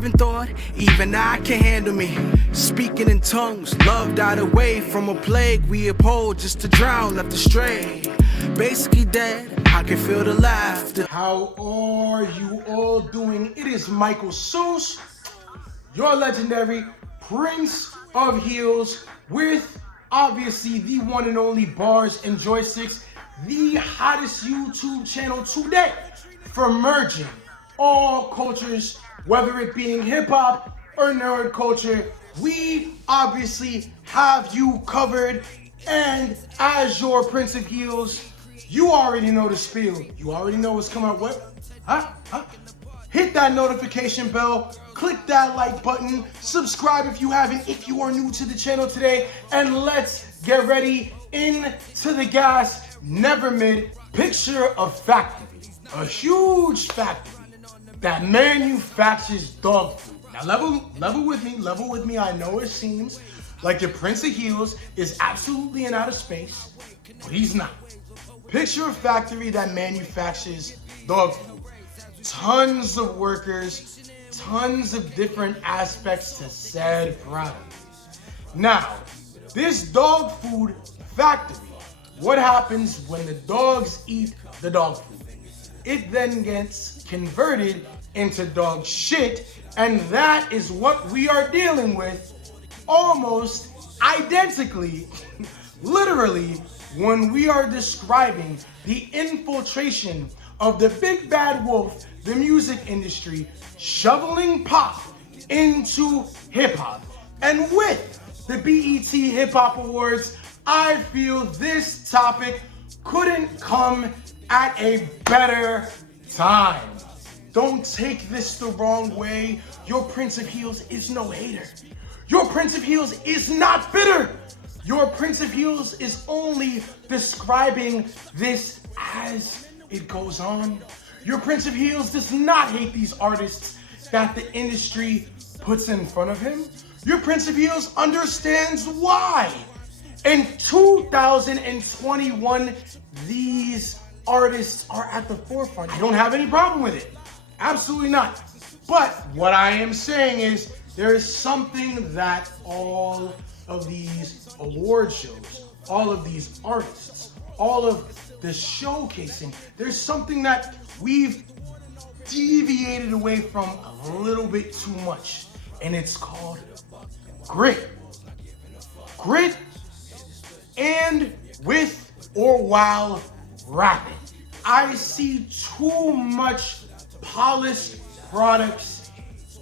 describing thought, even I can handle me. Speaking in tongues, love died away from a plague we uphold just to drown, left astray. Basically dead, I can feel the laughter. How are you all doing? It is Michael Seuss, your legendary Prince of Heels, with obviously the one and only Bars and Joysticks, the hottest YouTube channel today for merging all cultures, whether it being hip-hop or nerd culture. We obviously have you covered, and as your Prince of Heels, you already know the spiel. You already know what's coming up. What? Huh? Hit that notification bell, click that like button, subscribe if you haven't, if you are new to the channel today, and let's get ready into the gas. Never mid. Picture a factory, a huge factory that manufactures dog food. Now level with me. I know it seems like your Prince of Heels is absolutely in outer space, but he's not. Picture a factory that manufactures dog food. Tons of workers, tons of different aspects to said product. Now, this dog food factory, what happens when the dogs eat the dog food? It then gets converted into dog shit, and that is what we are dealing with almost identically, literally, when we are describing the infiltration of the big bad wolf, the music industry, shoveling pop into hip-hop. And with the BET Hip Hop Awards, I feel this topic couldn't come at a better time. Don't take this the wrong way. Your Prince of Heels is no hater. Your Prince of Heels is not bitter. Your Prince of Heels is only describing this as it goes on. Your Prince of Heels does not hate these artists that the industry puts in front of him. Your Prince of Heels understands why. In 2021, these artists are at the forefront. I don't have any problem with it. Absolutely not. But what I am saying is there is something that all of these award shows, all of these artists, all of the showcasing, there's something that we've deviated away from a little bit too much, and it's called grit. Grit and with or while rapping. I see too much polished products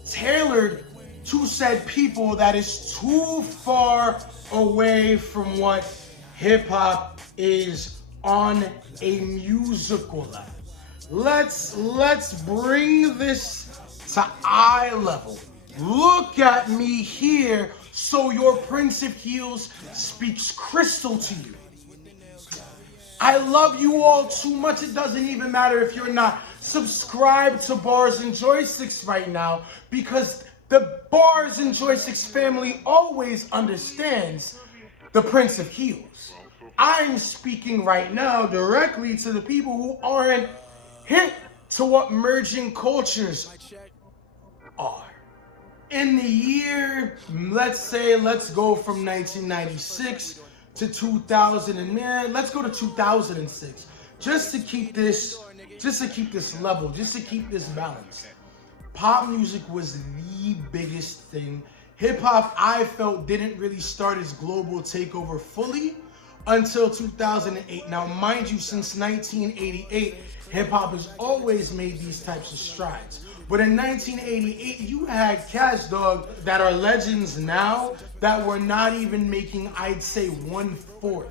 tailored to said people that is too far away from what hip-hop is on a musical level. Let's bring this to eye level. Look at me here so your Prince of Heels speaks crystal to you. I love you all too much. It doesn't even matter if you're not subscribed to Bars and Joysticks right now, because the Bars and Joysticks family always understands the Prince of Heels. I'm speaking right now directly to the people who aren't hip to what merging cultures are. In the year, let's go from 1996 to 2000, and let's go to 2006, just to keep this level, just to keep this balance. Pop music was the biggest thing. Hip hop, I felt, didn't really start its global takeover fully until 2008. Now, mind you, since 1988, hip hop has always made these types of strides. But in 1988, you had Cash Dog that are legends now that were not even making, I'd say, 1/4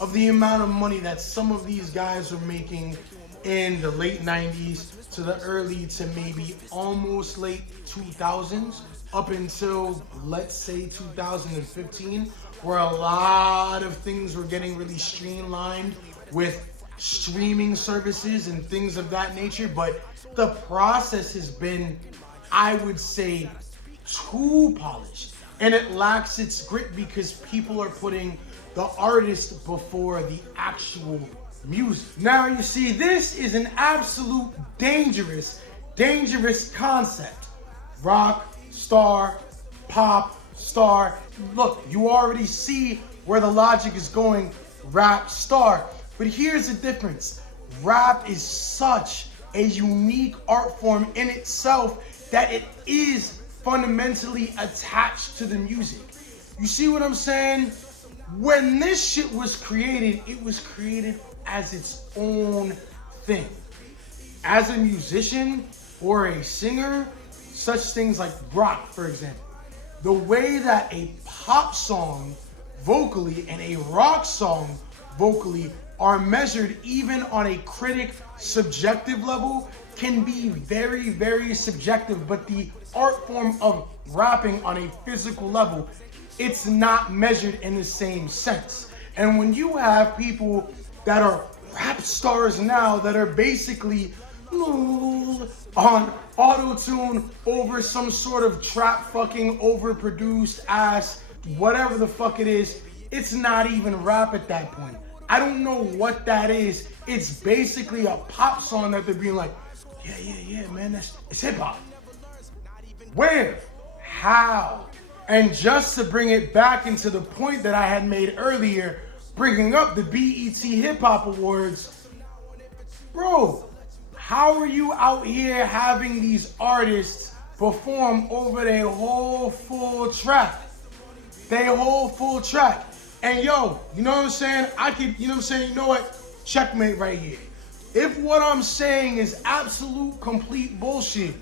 of the amount of money that some of these guys were making in the late 90s to the early to maybe almost late 2000s, up until, let's say, 2015, where a lot of things were getting really streamlined with streaming services and things of that nature. But the process has been, I would say, too polished, and it lacks its grit because people are putting the artist before the actual music. Now, you see, this is an absolute dangerous concept. rock star, pop star. Look, you already see where the logic is going, rap star. But here's the difference. Rap is such a unique art form in itself that it is fundamentally attached to the music. You see what I'm saying? When this shit was created, it was created as its own thing. As a musician or a singer, such things like rock, for example, the way that a pop song vocally and a rock song vocally are measured even on a critic subjective level can be very, very subjective. But the art form of rapping on a physical level, it's not measured in the same sense. And when you have people that are rap stars now that are basically on auto-tune over some sort of trap fucking overproduced ass, whatever the fuck it is, it's not even rap at that point. I don't know what that is. It's basically a pop song that they're being like, yeah, man, it's hip hop. Where? How? And just to bring it back into the point that I had made earlier, bringing up the BET Hip Hop Awards, bro, how are you out here having these artists perform over their whole full track? Their whole full track. And yo, you know what I'm saying? You know what I'm saying? You know what? Checkmate right here. If what I'm saying is absolute complete bullshit,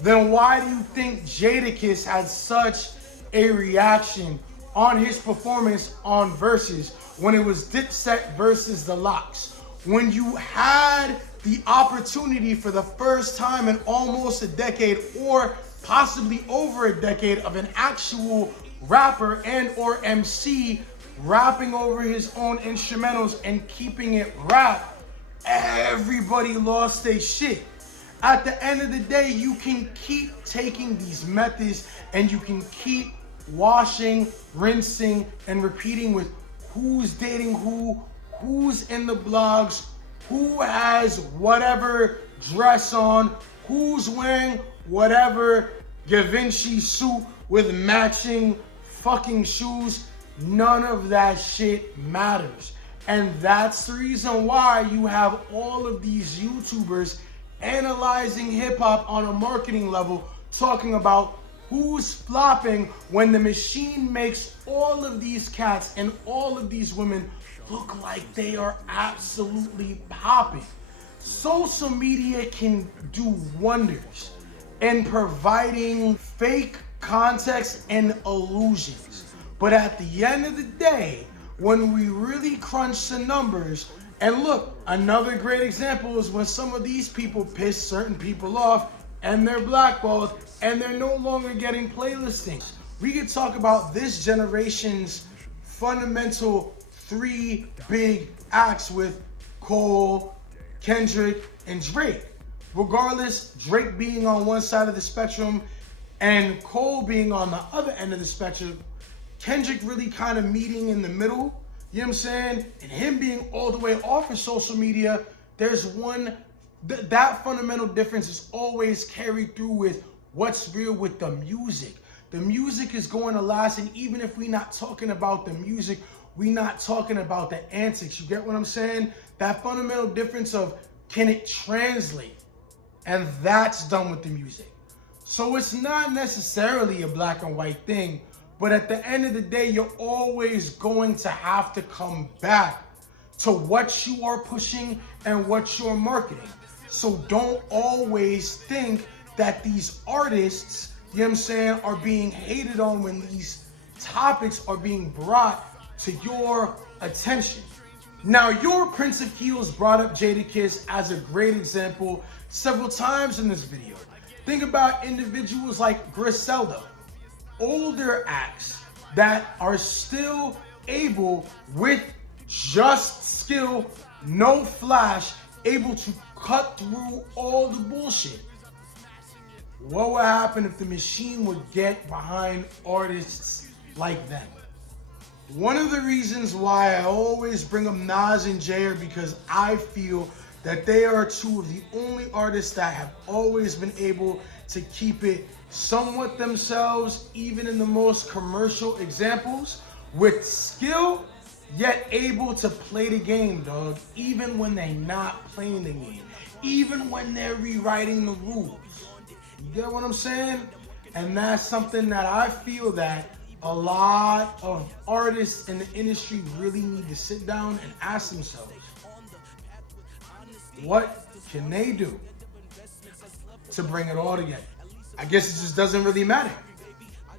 then why do you think Jadakiss had such a reaction on his performance on Versus when it was Dipset versus the Lox? When you had the opportunity for the first time in almost a decade or possibly over a decade of an actual rapper and or MC rapping over his own instrumentals and keeping it rap, everybody lost their shit. At the end of the day, you can keep taking these methods and you can keep washing, rinsing, and repeating with who's dating who's in the blogs, who has whatever dress on, who's wearing whatever Givenchy suit with matching fucking shoes. None of that shit matters. And that's the reason why you have all of these YouTubers analyzing hip hop on a marketing level, talking about who's flopping when the machine makes all of these cats and all of these women look like they are absolutely popping. Social media can do wonders in providing fake context and illusions. But at the end of the day, when we really crunch the numbers, and look, another great example is when some of these people piss certain people off and they're blackballed and they're no longer getting playlistings. We could talk about this generation's fundamental three big acts with Cole, Kendrick, and Drake. Regardless, Drake being on one side of the spectrum and Cole being on the other end of the spectrum, Kendrick really kind of meeting in the middle, you know what I'm saying? And him being all the way off of social media, there's that fundamental difference is always carried through with what's real with the music. The music is going to last, and even if we're not talking about the music, we're not talking about the antics. You get what I'm saying? That fundamental difference of can it translate? And that's done with the music. So it's not necessarily a black and white thing, but at the end of the day, you're always going to have to come back to what you are pushing and what you're marketing. So don't always think that these artists, you know what I'm saying, are being hated on when these topics are being brought to your attention. Now, your Prince of Heels brought up Jadakiss as a great example several times in this video. Think about individuals like Griselda, older acts that are still able, with just skill, no flash, able to cut through all the bullshit. What would happen if the machine would get behind artists like them? One of the reasons why I always bring up Nas and Jay are because I feel that they are two of the only artists that have always been able to keep it somewhat themselves, even in the most commercial examples, with skill, yet able to play the game, dog, even when they're not playing the game, even when they're rewriting the rules. You get what I'm saying? And that's something that I feel that a lot of artists in the industry really need to sit down and ask themselves, what can they do to bring it all together? I guess it just doesn't really matter.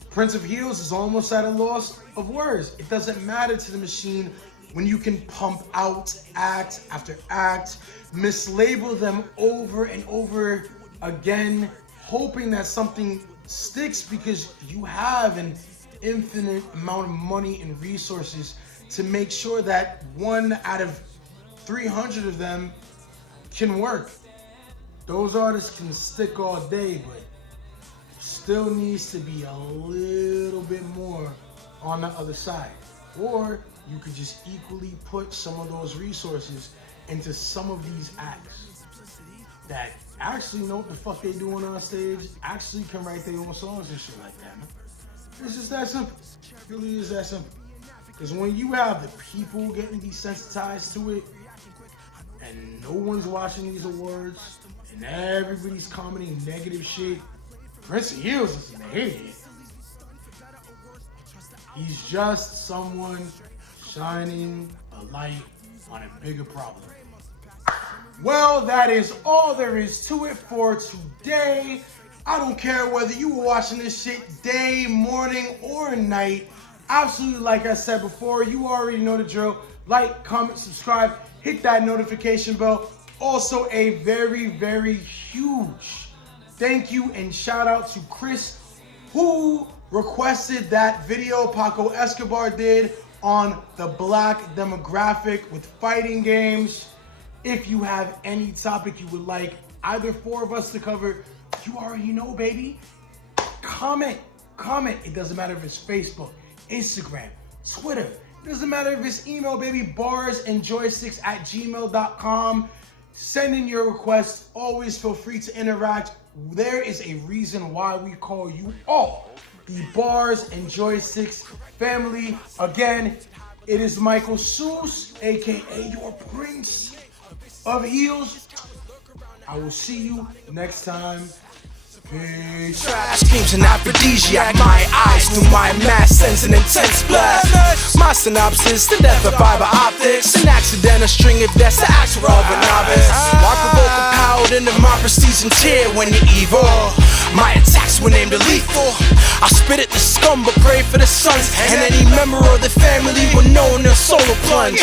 Prince of Heels is almost at a loss of words. It doesn't matter to the machine when you can pump out act after act, mislabel them over and over again, hoping that something sticks because you have an infinite amount of money and resources to make sure that 1 out of 300 of them can work. Those artists can stick all day, but still needs to be a little bit more on the other side. Or you could just equally put some of those resources into some of these acts that actually know what the fuck they doing on stage, actually can write their own songs and shit like that, man. It's just that simple. It really is that simple. Because when you have the people getting desensitized to it, and no one's watching these awards, and everybody's commenting negative shit, Prince of Heels isn't an idiot. He's just someone shining a light on a bigger problem. Well, that is all there is to it for today. I don't care whether you were watching this shit day, morning, or night. Absolutely, like I said before, you already know the drill. Like, comment, subscribe, hit that notification bell. Also, a very, very huge thank you and shout out to Chris, who requested that video Paco Escobar did on the black demographic with fighting games. If you have any topic you would like either 4 of us to cover, you already know, baby. Comment. It doesn't matter if it's Facebook, Instagram, Twitter. It doesn't matter if it's email, baby. barsandjoysticks@gmail.com. Send in your requests. Always feel free to interact. There is a reason why we call you all the Bars and Joysticks family. Again, it is Michael Seuss, aka your Prince of Heels. I will see you next time. Peace. Trash schemes an aphrodisiac. My eyes through my mask sends an intense blast. My synopsis, the death of fiber optics. An accidental string of deaths, the actual of a novice. Why provoke a paladin of my prestige and tear when you're evil? My attacks were named lethal. I spit at the scum but pray for the sons, and any member of the family will know in their solar plunge.